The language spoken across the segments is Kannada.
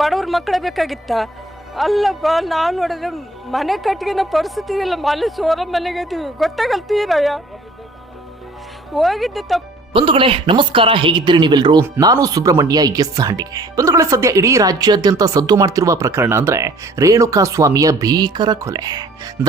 ಬಡವ್ರ ಮಕ್ಕಳೇ ಬೇಕಾಗಿತ್ತ? ಅಲ್ಲಪ್ಪ, ನಾವು ನೋಡಿದ್ರೆ ಮನೆ ಕಟ್ಟಿಗೆ ಪರಿಸ್ಥಿತಿ ಇಲ್ಲ, ಮನೆ ಸೋರ ಮನೆಗೆ ಇದೀವಿ, ಗೊತ್ತಾಗಲ್ತೀರಯ್ಯ. ಹೋಗಿದ್ದೆ ತಪ್ಪು. ಬಂಧುಗಳೇ ನಮಸ್ಕಾರ, ಹೇಗಿದ್ದೀರಿ ನೀವೆಲ್ಲರೂ? ನಾನು ಸುಬ್ರಹ್ಮಣ್ಯ ಎಸ್ ಹಂಡಿಗೆ. ಬಂಧುಗಳೇ, ಸದ್ಯ ಇಡೀ ರಾಜ್ಯಾದ್ಯಂತ ಸದ್ದು ಮಾಡ್ತಿರುವ ಪ್ರಕರಣ ಅಂದ್ರೆ ರೇಣುಕಾ ಸ್ವಾಮಿಯ ಭೀಕರ ಕೊಲೆ.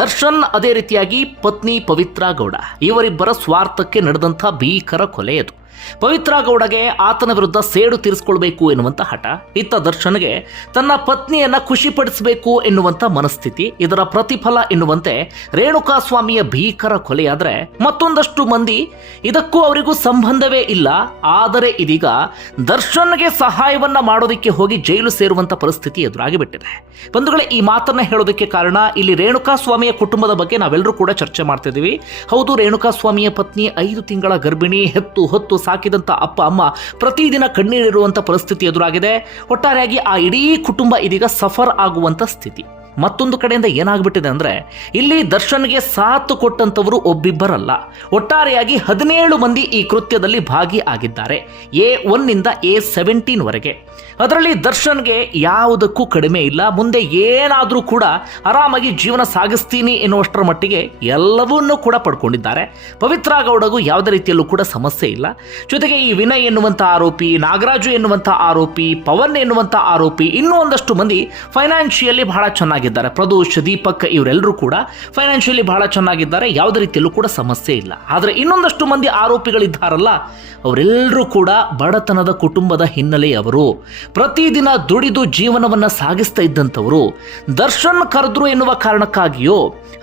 ದರ್ಶನ್ ಅದೇ ರೀತಿಯಾಗಿ ಪತ್ನಿ ಪವಿತ್ರ ಗೌಡ ಇವರಿಬ್ಬರ ಸ್ವಾರ್ಥಕ್ಕೆ ನಡೆದಂಥ ಭೀಕರ ಕೊಲೆ ಅದು. ಪವಿತ್ರ ಗೌಡಗೆ ಆತನ ವಿರುದ್ಧ ಸೇಡು ತೀರಿಸಿಕೊಳ್ಬೇಕು ಎನ್ನುವಂಥ ಹಠ, ಇತ್ತ ದರ್ಶನ್ಗೆ ತನ್ನ ಪತ್ನಿಯನ್ನ ಖುಷಿಪಡಿಸಬೇಕು ಎನ್ನುವಂಥ ಮನಸ್ಥಿತಿ. ಇದರ ಪ್ರತಿಫಲ ಎನ್ನುವಂತೆ ರೇಣುಕಾ ಸ್ವಾಮಿಯ ಭೀಕರ ಕೊಲೆಯಾದ್ರೆ ಮತ್ತೊಂದಷ್ಟು ಮಂದಿ ಇದಕ್ಕೂ ಅವರಿಗೂ ಸಂಬಂಧವೇ ಇಲ್ಲ, ಆದರೆ ಇದೀಗ ದರ್ಶನ್ಗೆ ಸಹಾಯವನ್ನ ಮಾಡೋದಕ್ಕೆ ಹೋಗಿ ಜೈಲು ಸೇರುವಂತ ಪರಿಸ್ಥಿತಿ ಎದುರಾಗಿಬಿಟ್ಟಿದೆ. ಬಂಧುಗಳೇ, ಈ ಮಾತನ್ನ ಹೇಳೋದಕ್ಕೆ ಕಾರಣ, ಇಲ್ಲಿ ರೇಣುಕಾ ಸ್ವಾಮಿಯ ಕುಟುಂಬದ ಬಗ್ಗೆ ನಾವೆಲ್ಲರೂ ಕೂಡ ಚರ್ಚೆ ಮಾಡ್ತಿದ್ದೀವಿ. ಹೌದು, ರೇಣುಕಾ ಸ್ವಾಮಿಯ ಪತ್ನಿ 5 ತಿಂಗಳ ಗರ್ಭಿಣಿ, ಹೊತ್ತು ಸಾಕಿದಂತ ಅಪ್ಪ ಅಮ್ಮ ಪ್ರತಿದಿನ ಕಣ್ಣೀರಿರುವಂತ ಪರಿಸ್ಥಿತಿ ಎದುರಾಗಿದೆ. ಒಟ್ಟಾರೆಯಾಗಿ ಆ ಇಡೀ ಕುಟುಂಬ ಇದೀಗ ಸಫರ್ ಆಗುವಂತ ಸ್ಥಿತಿ. ಮತ್ತೊಂದು ಕಡೆಯಿಂದ ಏನಾಗ್ಬಿಟ್ಟಿದೆ ಅಂದ್ರೆ, ಇಲ್ಲಿ ದರ್ಶನ್ಗೆ ಸಾಥ್ ಕೊಟ್ಟಂತವರು ಒಬ್ಬಿಬ್ಬರಲ್ಲ, ಒಟ್ಟಾರೆಯಾಗಿ 17 ಮಂದಿ ಈ ಕೃತ್ಯದಲ್ಲಿ ಭಾಗಿಯಾಗಿದ್ದಾರೆ. A1 ನಿಂದ A17 ವರೆಗೆ. ಅದರಲ್ಲಿ ದರ್ಶನ್ಗೆ ಯಾವುದಕ್ಕೂ ಕಡಿಮೆ ಇಲ್ಲ. ಮುಂದೆ ಏನಾದರೂ ಕೂಡ ಆರಾಮಾಗಿ ಜೀವನ ಸಾಗಿಸ್ತೀನಿ ಎನ್ನುವಷ್ಟರ ಮಟ್ಟಿಗೆ ಎಲ್ಲವನ್ನೂ ಕೂಡ ಪಡ್ಕೊಂಡಿದ್ದಾರೆ. ಪವಿತ್ರ ಗೌಡಗೂ ಯಾವುದೇ ರೀತಿಯಲ್ಲೂ ಕೂಡ ಸಮಸ್ಯೆ ಇಲ್ಲ. ಜೊತೆಗೆ ಈ ವಿನಯ್ ಎನ್ನುವಂಥ ಆರೋಪಿ, ನಾಗರಾಜು ಎನ್ನುವಂಥ ಆರೋಪಿ, ಪವನ್ ಎನ್ನುವಂಥ ಆರೋಪಿ, ಇನ್ನೂ ಒಂದಷ್ಟು ಮಂದಿ ಫೈನಾನ್ಷಿಯಲಿ ಬಹಳ ಚೆನ್ನಾಗಿದ್ದಾರೆ. ಪ್ರದೋಷ್, ದೀಪಕ್ ಇವರೆಲ್ಲರೂ ಕೂಡ ಫೈನಾನ್ಷಿಯಲಿ ಬಹಳ ಚೆನ್ನಾಗಿದ್ದಾರೆ, ಯಾವುದೇ ರೀತಿಯಲ್ಲೂ ಕೂಡ ಸಮಸ್ಯೆ ಇಲ್ಲ. ಆದರೆ ಇನ್ನೊಂದಷ್ಟು ಮಂದಿ ಆರೋಪಿಗಳಿದ್ದಾರಲ್ಲ, ಅವರೆಲ್ಲರೂ ಕೂಡ ಬಡತನದ ಕುಟುಂಬದ ಹಿನ್ನೆಲೆಯವರು, ಪ್ರತಿದಿನ ದುಡಿದು ಜೀವನವನ್ನ ಸಾಗಿಸ್ತಾ ಇದ್ದಂಥವರು. ದರ್ಶನ್ ಕರೆದ್ರು ಎನ್ನುವ ಕಾರಣಕ್ಕಾಗಿಯೋ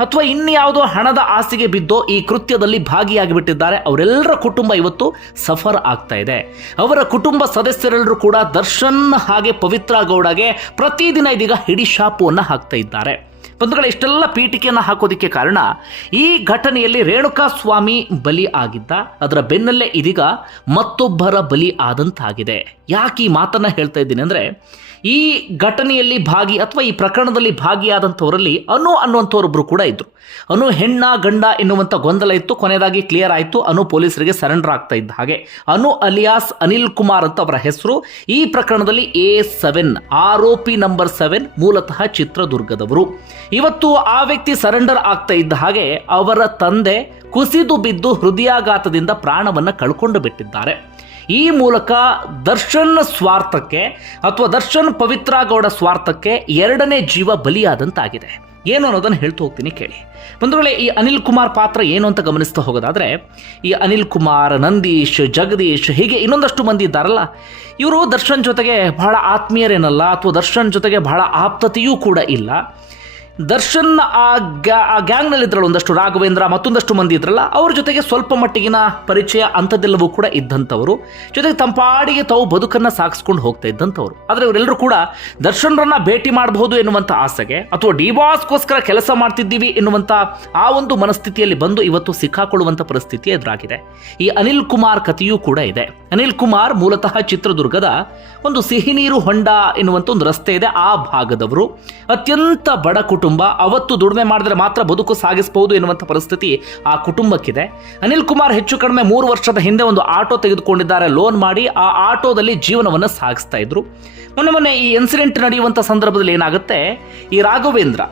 ಅಥವಾ ಇನ್ಯಾವುದೋ ಹಣದ ಆಸೆಗೆ ಬಿದ್ದೋ ಈ ಕೃತ್ಯದಲ್ಲಿ ಭಾಗಿಯಾಗಿಬಿಟ್ಟಿದ್ದಾರೆ. ಅವರೆಲ್ಲರ ಕುಟುಂಬ ಇವತ್ತು ಸಫರ್ ಆಗ್ತಾ ಇದೆ. ಅವರ ಕುಟುಂಬ ಸದಸ್ಯರೆಲ್ಲರೂ ಕೂಡ ದರ್ಶನ್ ಹಾಗೆ ಪವಿತ್ರ ಗೌಡಗೆ ಪ್ರತಿದಿನ ಇದೀಗ ಹಿಡಿ ಶಾಪವನ್ನು ಹಾಕ್ತಾ ಇದ್ದಾರೆ. ಬಂಧುಗಳೇ, ಇಷ್ಟೆಲ್ಲ ಪೀಠಿಕೆಯನ್ನು ಹಾಕೋದಿಕ್ಕೆ ಕಾರಣ, ಈ ಘಟನೆಯಲ್ಲಿ ರೇಣುಕಾ ಸ್ವಾಮಿ ಬಲಿ ಆಗಿದ್ದ, ಅದರ ಬೆನ್ನಲ್ಲೇ ಇದೀಗ ಮತ್ತೊಬ್ಬರ ಬಲಿ ಆದಂತಾಗಿದೆ. ಯಾಕೆ ಈ ಮಾತನ್ನ ಹೇಳ್ತಾ ಇದ್ದೀನಿ ಅಂದ್ರೆ, ಈ ಘಟನೆಯಲ್ಲಿ ಅಥವಾ ಈ ಪ್ರಕರಣದಲ್ಲಿ ಭಾಗಿಯಾದಂಥವರಲ್ಲಿ ಅನು ಅನ್ನುವಂಥವರೊಬ್ಬರು ಕೂಡ ಇದ್ರು. ಅನು ಹೆಣ್ಣ ಗಂಡ ಎನ್ನುವಂಥ ಗೊಂದಲ ಇತ್ತು, ಕೊನೆಯದಾಗಿ ಕ್ಲಿಯರ್ ಆಯಿತು. ಅನು ಪೊಲೀಸರಿಗೆ ಸರೆಂಡರ್ ಆಗ್ತಾ ಇದ್ದ ಹಾಗೆ. ಅನು ಅಲಿಯಾಸ್ ಅನಿಲ್ ಕುಮಾರ್ ಅಂತ ಅವರ ಹೆಸರು. ಈ ಪ್ರಕರಣದಲ್ಲಿ A7 ಆರೋಪಿ ನಂಬರ್ 7, ಮೂಲತಃ ಚಿತ್ರದುರ್ಗದವರು. ಇವತ್ತು ಆ ವ್ಯಕ್ತಿ ಸರೆಂಡರ್ ಆಗ್ತಾ ಇದ್ದ ಹಾಗೆ ಅವರ ತಂದೆ ಕುಸಿದು ಬಿದ್ದು ಹೃದಯಾಘಾತದಿಂದ ಪ್ರಾಣವನ್ನ ಕಳ್ಕೊಂಡು ಬಿಟ್ಟಿದ್ದಾರೆ. ಈ ಮೂಲಕ ದರ್ಶನ್ ಸ್ವಾರ್ಥಕ್ಕೆ ಅಥವಾ ದರ್ಶನ್ ಪವಿತ್ರ ಗೌಡ ಸ್ವಾರ್ಥಕ್ಕೆ 2ನೇ ಜೀವ ಬಲಿಯಾದಂತಾಗಿದೆ. ಏನು ಅನ್ನೋದನ್ನು ಹೇಳ್ತಾ ಹೋಗ್ತೀನಿ, ಕೇಳಿ. ಬಂಧುಗಳೇ, ಈ ಅನಿಲ್ ಕುಮಾರ್ ಪಾತ್ರ ಏನು ಅಂತ ಗಮನಿಸ್ತಾ ಹೋಗೋದಾದ್ರೆ, ಈ ಅನಿಲ್ ಕುಮಾರ್, ನಂದೀಶ್, ಜಗದೀಶ್, ಹೀಗೆ ಇನ್ನೊಂದಷ್ಟು ಮಂದಿ ಇದ್ದಾರಲ್ಲ, ಇವರು ದರ್ಶನ್ ಜೊತೆಗೆ ಬಹಳ ಆತ್ಮೀಯರೇನಲ್ಲ, ಅಥವಾ ದರ್ಶನ್ ಜೊತೆಗೆ ಬಹಳ ಆಪ್ತತೆಯೂ ಕೂಡ ಇಲ್ಲ. ದರ್ಶನ್ ಆ ಗ್ಯಾಂಗ್ನಲ್ಲಿ ಇದ್ರಲ್ಲ, ಒಂದಷ್ಟು ರಾಘವೇಂದ್ರ, ಮತ್ತೊಂದಷ್ಟು ಮಂದಿ ಇದ್ರಲ್ಲ, ಅವ್ರ ಜೊತೆಗೆ ಸ್ವಲ್ಪ ಮಟ್ಟಿಗಿನ ಪರಿಚಯ ಅಂಥದ್ದೆಲ್ಲವೂ ಕೂಡ ಇದ್ದಂಥವರು. ಜೊತೆಗೆ ತಂಪಾಡಿಗೆ ತಾವು ಬದುಕನ್ನು ಸಾಗಿಸ್ಕೊಂಡು ಹೋಗ್ತಾ ಇದ್ದಂಥವ್ರು. ಆದರೆ ಇವರೆಲ್ಲರೂ ಕೂಡ ದರ್ಶನ್ರನ್ನ ಭೇಟಿ ಮಾಡಬಹುದು ಎನ್ನುವಂಥ ಆಸೆಗೆ, ಅಥವಾ ಡಿಬಾಸ್ಗೋಸ್ಕರ ಕೆಲಸ ಮಾಡ್ತಿದ್ದೀವಿ ಎನ್ನುವಂಥ ಆ ಒಂದು ಮನಸ್ಥಿತಿಯಲ್ಲಿ ಬಂದು ಇವತ್ತು ಸಿಕ್ಕಾಕೊಳ್ಳುವಂಥ ಪರಿಸ್ಥಿತಿ ಎದುರಾಗಿದೆ. ಈ ಅನಿಲ್ ಕುಮಾರ್ ಕಥೆಯೂ ಕೂಡ ಇದೆ. ಅನಿಲ್ ಕುಮಾರ್ ಮೂಲತಃ ಚಿತ್ರದುರ್ಗದ ಒಂದು ಸಿಹಿನೀರು ಹೊಂಡ ಎನ್ನುವಂಥ ಒಂದು ರಸ್ತೆ ಇದೆ, ಆ ಭಾಗದವರು. ಅತ್ಯಂತ ಬಡ ಕುಟುಂಬ. ಅವತ್ತು ದುಡಿಮೆ ಮಾಡಿದ್ರೆ ಮಾತ್ರ ಬದುಕು ಸಾಗಿಸಬಹುದು ಎನ್ನುವಂಥ ಪರಿಸ್ಥಿತಿ ಆ ಕುಟುಂಬಕ್ಕಿದೆ. ಅನಿಲ್ ಕುಮಾರ್ ಹೆಚ್ಚು ಕಡಿಮೆ 3 ವರ್ಷದ ಹಿಂದೆ ಒಂದು ಆಟೋ ತೆಗೆದುಕೊಂಡಿದ್ದಾರೆ ಲೋನ್ ಮಾಡಿ. ಆ ಆಟೋದಲ್ಲಿ ಜೀವನವನ್ನು ಸಾಗಿಸ್ತಾ ಇದ್ರು. ಮೊನ್ನೆ ಈ ಇನ್ಸಿಡೆಂಟ್ ನಡೆಯುವಂಥ ಸಂದರ್ಭದಲ್ಲಿ ಏನಾಗುತ್ತೆ, ಈ ರಾಘವೇಂದ್ರ,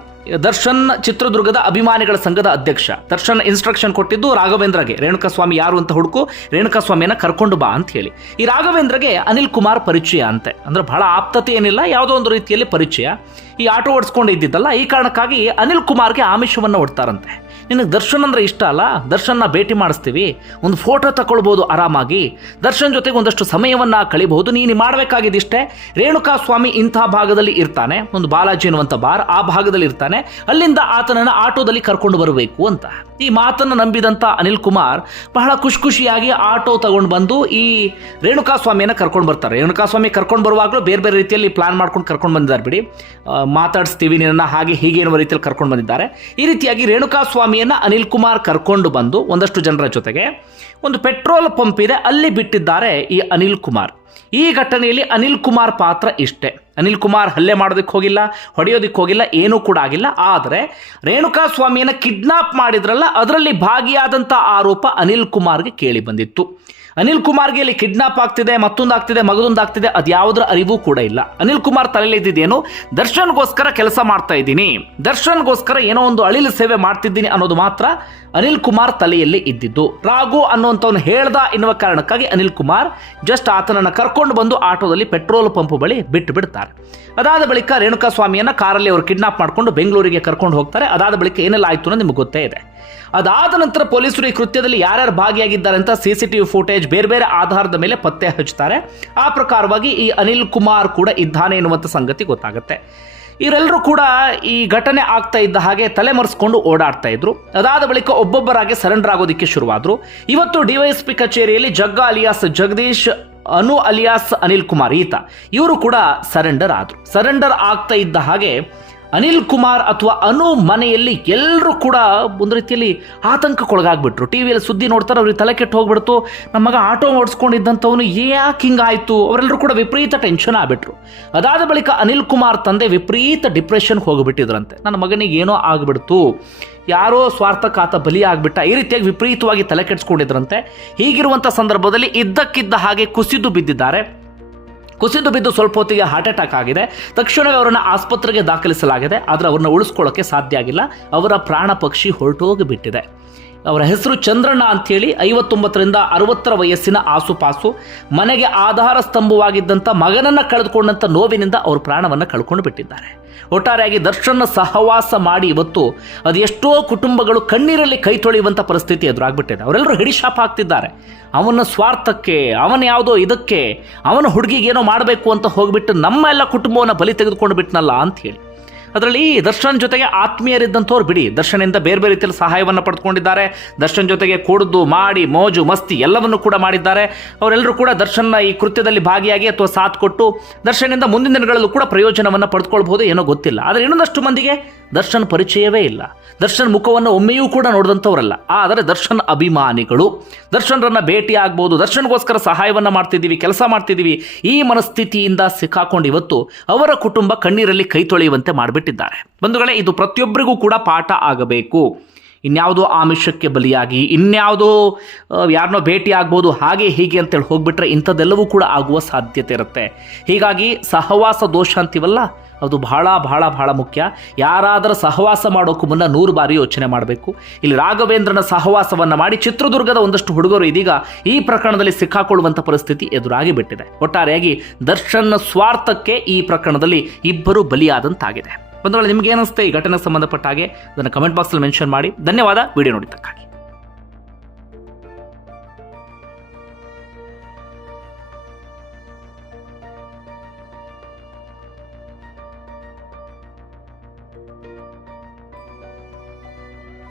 ದರ್ಶನ್ ಚಿತ್ರದುರ್ಗದ ಅಭಿಮಾನಿಗಳ ಸಂಘದ ಅಧ್ಯಕ್ಷ, ದರ್ಶನ್ ಇನ್ಸ್ಟ್ರಕ್ಷನ್ ಕೊಟ್ಟಿದ್ದು ರಾಘವೇಂದ್ರಗೆ, ರೇಣುಕಾ ಸ್ವಾಮಿ ಯಾರು ಅಂತ ಹುಡುಕು, ರೇಣುಕಾ ಸ್ವಾಮಿಯನ್ನ ಕರ್ಕೊಂಡು ಬಾ ಅಂತ ಹೇಳಿ. ಈ ರಾಘವೇಂದ್ರಗೆ ಅನಿಲ್ ಕುಮಾರ್ ಪರಿಚಯ ಅಂತೆ, ಅಂದ್ರೆ ಬಹಳ ಆಪ್ತತೆ ಏನಿಲ್ಲ, ಯಾವುದೋ ಒಂದು ರೀತಿಯಲ್ಲಿ ಪರಿಚಯ. ಈ ಆಟೋ ಓಡಿಸ್ಕೊಂಡು ಇದ್ದಿದ್ದಲ್ಲ, ಈ ಕಾರಣಕ್ಕಾಗಿ ಅನಿಲ್ ಕುಮಾರ್ಗೆ ಆಮಿಷವನ್ನು ಒಡ್ತಾರಂತೆ. ನಿನಗೆ ದರ್ಶನ್ ಅಂದ್ರೆ ಇಷ್ಟ ಅಲ್ಲ, ದರ್ಶನ್ನ ಭೇಟಿ ಮಾಡಿಸ್ತೀವಿ, ಒಂದು ಫೋಟೋ ತಗೊಳ್ಬೋದು ಆರಾಮಾಗಿ, ದರ್ಶನ್ ಜೊತೆಗೆ ಒಂದಷ್ಟು ಸಮಯವನ್ನ ಕಳಿಬಹುದು, ನೀನು ಮಾಡಬೇಕಾಗಿದ್ದಿಷ್ಟೇ, ರೇಣುಕಾ ಸ್ವಾಮಿ ಇಂತಹ ಭಾಗದಲ್ಲಿ ಇರ್ತಾನೆ, ಒಂದು ಬಾಲಾಜಿ ಎನ್ನುವಂಥ ಬಾರ್, ಆ ಭಾಗದಲ್ಲಿ ಇರ್ತಾನೆ, ಅಲ್ಲಿಂದ ಆತನನ್ನು ಆಟೋದಲ್ಲಿ ಕರ್ಕೊಂಡು ಬರಬೇಕು ಅಂತ. ಈ ಮಾತನ್ನು ನಂಬಿದಂಥ ಅನಿಲ್ ಕುಮಾರ್ ಬಹಳ ಖುಷಿಯಾಗಿ ಆಟೋ ತಗೊಂಡು ಬಂದು ಈ ರೇಣುಕಾ ಸ್ವಾಮಿಯನ್ನು ಕರ್ಕೊಂಡು ಬರ್ತಾರೆ. ರೇಣುಕಾ ಸ್ವಾಮಿ ಕರ್ಕೊಂಡು ಬರುವಾಗಲೂ ಬೇರೆ ಬೇರೆ ರೀತಿಯಲ್ಲಿ ಪ್ಲಾನ್ ಮಾಡ್ಕೊಂಡು ಕರ್ಕೊಂಡು ಬಂದಿದ್ದಾರೆ ಬಿಡಿ, ಮಾತಾಡಿಸ್ತೀವಿ ನಿನ್ನ ಹಾಗೆ ಹೀಗೆ ಎನ್ನುವ ರೀತಿಯಲ್ಲಿ ಕರ್ಕೊಂಡು ಬಂದಿದ್ದಾರೆ. ಈ ರೀತಿಯಾಗಿ ರೇಣುಕಾ ಸ್ವಾಮಿಯನ್ನ ಅನಿಲ್ ಕುಮಾರ್ ಕರ್ಕೊಂಡು ಬಂದು ಒಂದಷ್ಟು ಜನರ ಜೊತೆಗೆ ಒಂದು ಪೆಟ್ರೋಲ್ ಪಂಪ್ ಇದೆ, ಅಲ್ಲಿ ಬಿಟ್ಟಿದ್ದಾರೆ ಈ ಅನಿಲ್ ಕುಮಾರ್. ಈ ಘಟನೆಯಲ್ಲಿ ಅನಿಲ್ ಕುಮಾರ್ ಪಾತ್ರ ಇಷ್ಟೇ. ಅನಿಲ್ ಕುಮಾರ್ ಹಲ್ಲೆ ಮಾಡೋದಕ್ಕೆ ಹೋಗಿಲ್ಲ, ಹೊಡೆಯೋದಕ್ಕೆ ಹೋಗಿಲ್ಲ, ಏನೂ ಕೂಡ ಆಗಿಲ್ಲ. ಆದರೆ ರೇಣುಕಾ ಸ್ವಾಮಿಯನ್ನು ಕಿಡ್ನಾಪ್ ಮಾಡಿದ್ರಲ್ಲ, ಅದರಲ್ಲಿ ಭಾಗಿಯಾದಂಥ ಆರೋಪ ಅನಿಲ್ ಕುಮಾರ್ಗೆ ಕೇಳಿ ಬಂದಿತ್ತು. ಅನಿಲ್ ಕುಮಾರ್ಗೆ ಇಲ್ಲಿ ಕಿಡ್ನಾಪ್ ಆಗ್ತಿದೆ, ಮತ್ತೊಂದಾಗ್ತಿದೆ, ಮಗದೊಂದಾಗ್ತಿದೆ, ಅದು ಯಾವುದರ ಅರಿವು ಕೂಡ ಇಲ್ಲ. ಅನಿಲ್ ಕುಮಾರ್ ತಲೆಯಲ್ಲಿ ಇದ್ದಿದ್ದೇನು, ದರ್ಶನ್ಗೋಸ್ಕರ ಕೆಲಸ ಮಾಡ್ತಾ ಇದ್ದೀನಿ, ದರ್ಶನ್ಗೋಸ್ಕರ ಏನೋ ಒಂದು ಅಳಿಲು ಸೇವೆ ಮಾಡ್ತಿದ್ದೀನಿ ಅನ್ನೋದು ಮಾತ್ರ ಅನಿಲ್ ಕುಮಾರ್ ತಲೆಯಲ್ಲಿ ಇದ್ದಿದ್ದು. ರಾಘು ಅನ್ನುವಂಥವ್ನು ಹೇಳ್ದ ಎನ್ನುವ ಕಾರಣಕ್ಕಾಗಿ ಅನಿಲ್ ಕುಮಾರ್ ಜಸ್ಟ್ ಆತನನ್ನು ಕರ್ಕೊಂಡು ಬಂದು ಆಟೋದಲ್ಲಿ ಪೆಟ್ರೋಲ್ ಪಂಪ್ ಬಳಿ ಬಿಟ್ಟು ಬಿಡ್ತಾರೆ. ಅದಾದ ಬಳಿಕ ರೇಣುಕಾ ಸ್ವಾಮಿಯನ್ನ ಕಾರಲ್ಲಿ ಅವರು ಕಿಡ್ನಾಪ್ ಮಾಡಿಕೊಂಡು ಬೆಂಗಳೂರಿಗೆ ಕರ್ಕೊಂಡು ಹೋಗ್ತಾರೆ. ಅದಾದ ಬಳಿಕ ಏನೆಲ್ಲ ಆಯ್ತು ಅನ್ನೋದು ನಿಮಗೆ ಗೊತ್ತೇ ಇದೆ. ಅದಾದ ನಂತರ ಪೊಲೀಸರು ಈ ಕೃತ್ಯದಲ್ಲಿ ಯಾರ್ಯಾರು ಭಾಗಿಯಾಗಿದ್ದಾರೆ ಅಂತ CCTV ಫುಟೇಜ್ ಬೇರೆ ಬೇರೆ ಆಧಾರದ ಮೇಲೆ ಪತ್ತೆ ಹಚ್ಚುತ್ತಾರೆ. ಆ ಪ್ರಕಾರವಾಗಿ ಈ ಅನಿಲ್ ಕುಮಾರ್ ಕೂಡ ಇದ್ದಾನೆ ಎನ್ನುವಂಥ ಸಂಗತಿ ಗೊತ್ತಾಗುತ್ತೆ. ಇವರೆಲ್ಲರೂ ಕೂಡ ಈ ಘಟನೆ ಆಗ್ತಾ ಇದ್ದ ಹಾಗೆ ತಲೆಮರೆಸ್ಕೊಂಡು ಓಡಾಡ್ತಾ ಇದ್ರು. ಅದಾದ ಬಳಿಕ ಒಬ್ಬೊಬ್ಬರಾಗಿ ಸರೆಂಡರ್ ಆಗೋದಕ್ಕೆ ಶುರುವಾದ್ರು. ಇವತ್ತು DYSP ಕಚೇರಿಯಲ್ಲಿ ಜಗ್ಗ ಅಲಿಯಾಸ್ ಜಗದೀಶ್, ಅನು ಅಲಿಯಾಸ್ ಅನಿಲ್ ಕುಮಾರ್ ಇವರು ಕೂಡ ಸರೆಂಡರ್ ಆದ್ರು. ಸರೆಂಡರ್ ಆಗ್ತಾ ಇದ್ದ ಹಾಗೆ ಅನಿಲ್ ಕುಮಾರ್ ಅಥವಾ ಅನು ಮನೆಯಲ್ಲಿ ಎಲ್ಲರೂ ಕೂಡ ಒಂದು ರೀತಿಯಲ್ಲಿ ಆತಂಕಕ್ಕೊಳಗಾಗ್ಬಿಟ್ರು. ಟಿವಿಯಲ್ಲಿ ಸುದ್ದಿ ನೋಡ್ತಾರೆ, ಅವ್ರಿಗೆ ತಲೆ ಕೆಟ್ಟು ಹೋಗ್ಬಿಡ್ತು. ನಮ್ಮ ಮಗ ಆಟೋ ಓಡಿಸ್ಕೊಂಡಿದ್ದಂಥವನು ಯಾಕೆ ಹಿಂಗಾಯ್ತು, ಅವರೆಲ್ಲರೂ ಕೂಡ ವಿಪರೀತ ಟೆನ್ಷನ್ ಆಗ್ಬಿಟ್ರು. ಅದಾದ ಬಳಿಕ ಅನಿಲ್ ಕುಮಾರ್ ತಂದೆ ವಿಪರೀತ ಡಿಪ್ರೆಷನ್ಗೆ ಹೋಗಿಬಿಟ್ಟಿದ್ರಂತೆ. ನನ್ನ ಮಗನಿಗೆ ಏನೋ ಆಗ್ಬಿಡ್ತು, ಯಾರೋ ಸ್ವಾರ್ಥಕ್ಕಾತ ಬಲಿ ಆಗ್ಬಿಟ್ಟ, ಈ ರೀತಿಯಾಗಿ ವಿಪರೀತವಾಗಿ ತಲೆ ಕೆಡಿಸ್ಕೊಂಡಿದ್ರಂತೆ. ಹೀಗಿರುವಂಥ ಸಂದರ್ಭದಲ್ಲಿ ಇದ್ದಕ್ಕಿದ್ದ ಹಾಗೆ ಕುಸಿದು ಬಿದ್ದಿದ್ದಾರೆ. ಕುಸಿದು ಬಿದ್ದು ಸ್ವಲ್ಪ ಹೊತ್ತಿಗೆ ಹಾರ್ಟ್ ಅಟ್ಯಾಕ್ ಆಗಿದೆ. ತಕ್ಷಣವೇ ಅವರನ್ನು ಆಸ್ಪತ್ರೆಗೆ ದಾಖಲಿಸಲಾಗಿದೆ. ಆದರೆ ಅವ್ರನ್ನ ಉಳಿಸ್ಕೊಳ್ಳೋಕ್ಕೆ ಸಾಧ್ಯ ಆಗಿಲ್ಲ. ಅವರ ಪ್ರಾಣ ಪಕ್ಷಿ ಹೊರಟೋಗಿಬಿಟ್ಟಿದೆ. ಅವರ ಹೆಸರು ಚಂದ್ರಣ್ಣ ಅಂಥೇಳಿ, 59ರಿಂದ 60 ವಯಸ್ಸಿನ ಆಸುಪಾಸು. ಮನೆಗೆ ಆಧಾರ ಸ್ತಂಭವಾಗಿದ್ದಂಥ ಮಗನನ್ನು ಕಳೆದುಕೊಂಡಂಥ ನೋವಿನಿಂದ ಅವರು ಪ್ರಾಣವನ್ನು ಕಳ್ಕೊಂಡು ಬಿಟ್ಟಿದ್ದಾರೆ. ಒಟ್ಟಾರೆಯಾಗಿ ದರ್ಶನ್ ಸಹವಾಸ ಮಾಡಿ ಇವತ್ತು ಅದು ಎಷ್ಟೋ ಕುಟುಂಬಗಳು ಕಣ್ಣೀರಲ್ಲಿ ಕೈ ತೊಳೆಯುವಂಥ ಪರಿಸ್ಥಿತಿ ಎದುರಾಗ್ಬಿಟ್ಟಿದೆ. ಅವರೆಲ್ಲರೂ ಹಿಡಿಶಾಪ ಹಾಕ್ತಿದ್ದಾರೆ. ಅವನ ಸ್ವಾರ್ಥಕ್ಕೆ, ಅವನ ಯಾವುದೋ ಇದಕ್ಕೆ, ಅವನ ಹುಡುಗಿಗೆ ಏನೋ ಮಾಡಬೇಕು ಅಂತ ಹೋಗ್ಬಿಟ್ಟು ನಮ್ಮ ಎಲ್ಲ ಕುಟುಂಬವನ್ನು ಬಲಿ ತೆಗೆದುಕೊಂಡು ಬಿಟ್ನಲ್ಲ ಅಂಥೇಳಿ. ಅದರಲ್ಲಿ ದರ್ಶನ್ ಜೊತೆಗೆ ಆತ್ಮೀಯರಿದ್ದಂಥವ್ರು ಬಿಡಿ, ದರ್ಶನಿಂದ ಬೇರೆ ಬೇರೆ ರೀತಿಯಲ್ಲಿ ಸಹಾಯವನ್ನು ಪಡೆದುಕೊಂಡಿದ್ದಾರೆ. ದರ್ಶನ್ ಜೊತೆಗೆ ಕುಡಿದು ಮಾಡಿ ಮೋಜು ಮಸ್ತಿ ಎಲ್ಲವನ್ನು ಕೂಡ ಮಾಡಿದ್ದಾರೆ. ಅವರೆಲ್ಲರೂ ಕೂಡ ದರ್ಶನ್ನ ಈ ಕೃತ್ಯದಲ್ಲಿ ಭಾಗಿಯಾಗಿ ಅಥವಾ ಸಾಥ್ ಕೊಟ್ಟು ದರ್ಶನಿಂದ ಮುಂದಿನ ದಿನಗಳಲ್ಲೂ ಕೂಡ ಪ್ರಯೋಜನವನ್ನು ಪಡೆದುಕೊಳ್ಬಹುದು, ಏನೋ ಗೊತ್ತಿಲ್ಲ. ಆದರೆ ಇನ್ನೊಂದಷ್ಟು ಮಂದಿಗೆ ದರ್ಶನ್ ಪರಿಚಯವೇ ಇಲ್ಲ, ದರ್ಶನ್ ಮುಖವನ್ನು ಒಮ್ಮೆಯೂ ಕೂಡ ನೋಡಿದಂಥವರಲ್ಲ. ಆದರೆ ದರ್ಶನ್ ಅಭಿಮಾನಿಗಳು, ದರ್ಶನ್ರನ್ನ ಭೇಟಿ ಆಗ್ಬೋದು, ದರ್ಶನ್ಗೋಸ್ಕರ ಸಹಾಯವನ್ನು ಮಾಡ್ತಿದ್ದೀವಿ, ಕೆಲಸ ಮಾಡ್ತಿದ್ದೀವಿ, ಈ ಮನಸ್ಥಿತಿಯಿಂದ ಸಿಕ್ಕಾಕೊಂಡು ಇವತ್ತು ಅವರ ಕುಟುಂಬ ಕಣ್ಣೀರಲ್ಲಿ ಕೈ ತೊಳೆಯುವಂತೆ ಮಾಡಿಬಿಟ್ಟಿದ್ದಾರೆ. ಬಂಧುಗಳೇ, ಇದು ಪ್ರತಿಯೊಬ್ಬರಿಗೂ ಕೂಡ ಪಾಠ ಆಗಬೇಕು. ಇನ್ಯಾವುದೋ ಆಮಿಷಕ್ಕೆ ಬಲಿಯಾಗಿ, ಇನ್ಯಾವುದೋ ಯಾರನ್ನೋ ಭೇಟಿ ಆಗ್ಬೋದು, ಹಾಗೆ ಹೀಗೆ ಅಂತೇಳಿ ಹೋಗ್ಬಿಟ್ರೆ ಇಂಥದ್ದೆಲ್ಲವೂ ಕೂಡ ಆಗುವ ಸಾಧ್ಯತೆ ಇರುತ್ತೆ. ಹೀಗಾಗಿ ಸಹವಾಸ ದೋಷ ಅಂತೀವಲ್ಲ, ಅದು ಬಹಳ ಬಹಳ ಬಹಳ ಮುಖ್ಯ. ಯಾರಾದರೂ ಸಹವಾಸ ಮಾಡೋಕ್ಕೂ ಮುನ್ನ 100 ಬಾರಿ ಯೋಚನೆ ಮಾಡಬೇಕು. ಇಲ್ಲಿ ರಾಘವೇಂದ್ರನ ಸಹವಾಸವನ್ನು ಮಾಡಿ ಚಿತ್ರದುರ್ಗದ ಒಂದಷ್ಟು ಹುಡುಗರು ಇದೀಗ ಈ ಪ್ರಕರಣದಲ್ಲಿ ಸಿಕ್ಕಾಕೊಳ್ಳುವಂಥ ಪರಿಸ್ಥಿತಿ ಎದುರಾಗಿ ಬಿಟ್ಟಿದೆ. ಒಟ್ಟಾರೆಯಾಗಿ ದರ್ಶನ್ ಸ್ವಾರ್ಥಕ್ಕೆ ಈ ಪ್ರಕರಣದಲ್ಲಿ ಇಬ್ಬರು ಬಲಿಯಾದಂತಾಗಿದೆ. ಬಂಧುಗಳೇ, ನಿಮ್ಗೆ ಏನಿಸುತ್ತೆ ಈ ಘಟನೆಗೆ ಸಂಬಂಧಪಟ್ಟ ಹಾಗೆ ಅದನ್ನು ಕಮೆಂಟ್ ಬಾಕ್ಸಲ್ಲಿ ಮೆನ್ಷನ್ ಮಾಡಿ. ಧನ್ಯವಾದ ವಿಡಿಯೋ ನೋಡಿದ್ದಕ್ಕಾಗಿ.